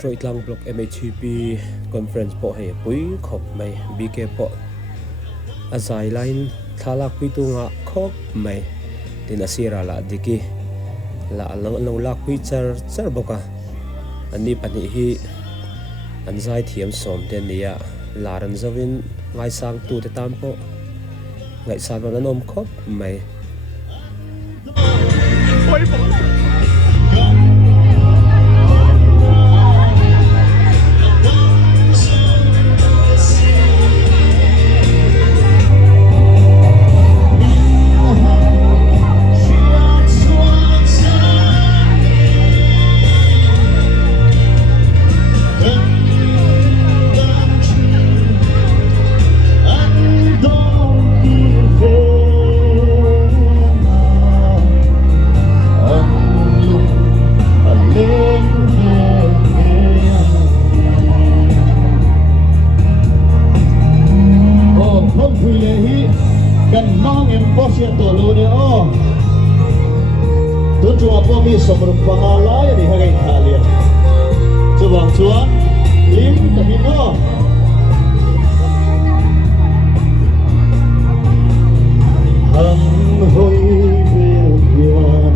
troi tlang block MHP conference po he pui khop mai BK po azai line thalak pi tu nga khop mai tin asira la diki la lo lak pi char boka ani pani hi an zaithiam som ten nia laran zawin ngai sang tu te tam po ngai san wan anom khop mai mi somru pangalay di hagay Italia. Chuang chuan lim tahino. Hang hoi vel yuan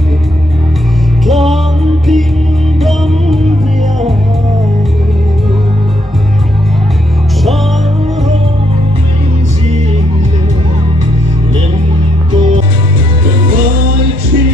tlang ting dam viai chang rong mi zing len to mai chi